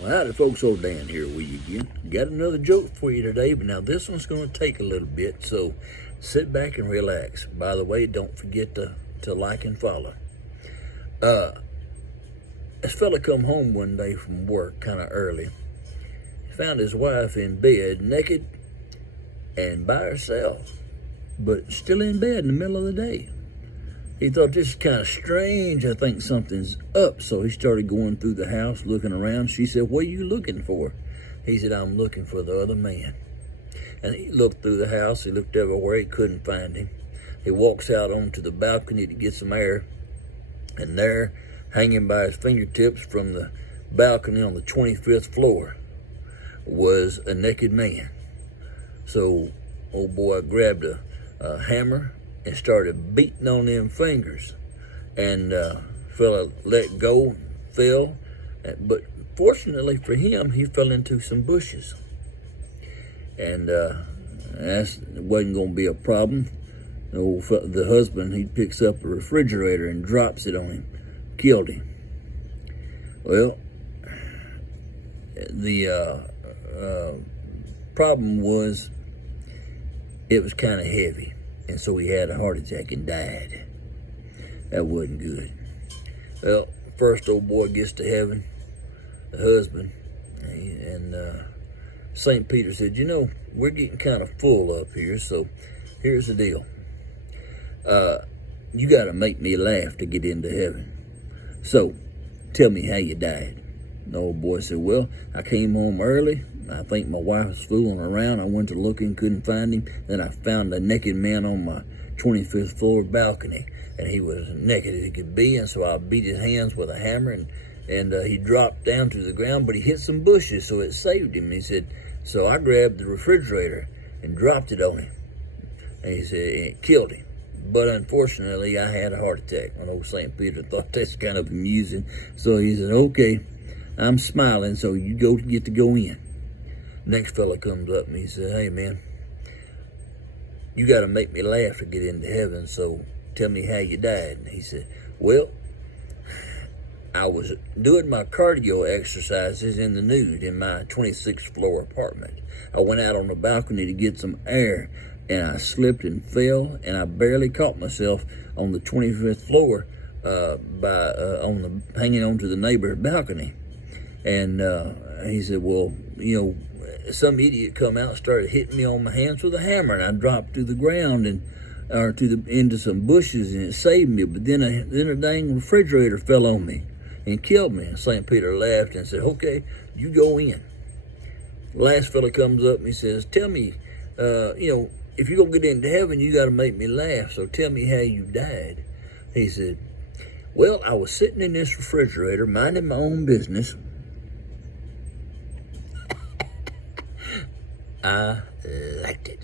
Well, howdy folks, old Dan here with you again. Got another joke for you today, but now this one's going to take a little bit, so sit back and relax. By the way, don't forget to like and follow. This fella come home one day from work kind of early. He found his wife in bed, naked and by herself, but still in bed in the middle of the day. He thought this is kind of strange. I think something's up. So he started going through the house, looking around. She said, "What are you looking for?" He said, "I'm looking for the other man." And he looked through the house. He looked everywhere. He couldn't find him. He walks out onto the balcony to get some air. And there, hanging by his fingertips from the balcony on the 25th floor, was a naked man. So old boy grabbed a hammer and started beating on them fingers, and fella let go, fell, but fortunately for him, he fell into some bushes, and that wasn't going to be a problem. The husband, he picks up a refrigerator and drops it on him, killed him. Well, the problem was it was kind of heavy. And so he had a heart attack and died. That wasn't good. Well, first old boy gets to heaven, the husband, and St. Peter said, "You know, we're getting kind of full up here, so here's the deal. You got to make me laugh to get into heaven. So tell me how you died." The old boy said, "Well, I came home early. I think my wife was fooling around. I went to looking, couldn't find him. Then I found a naked man on my 25th floor balcony, and he was naked as he could be. And so I beat his hands with a hammer, and he dropped down to the ground, but he hit some bushes, so it saved him." He said, "So I grabbed the refrigerator and dropped it on him." And he said, "It killed him. But unfortunately, I had a heart attack." When old St. Peter thought that's kind of amusing. So he said, "Okay, I'm smiling, so you get to go in." Next fella comes up and he said, "Hey man, you got to make me laugh to get into heaven, so tell me how you died." And he said, "Well, I was doing my cardio exercises in the nude in my 26th floor apartment. I went out on the balcony to get some air, and I slipped and fell, and I barely caught myself on the 25th floor hanging onto the neighbor's balcony." And he said, "Well, some idiot come out and started hitting me on my hands with a hammer, and I dropped to the ground into some bushes, and it saved me. But then a dang refrigerator fell on me and killed me." And St. Peter laughed and said, "Okay, you go in." Last fella comes up and he says, "Tell me, if you're gonna get into heaven, you got to make me laugh. So tell me how you died." He said, "Well, I was sitting in this refrigerator, minding my own business. I liked it."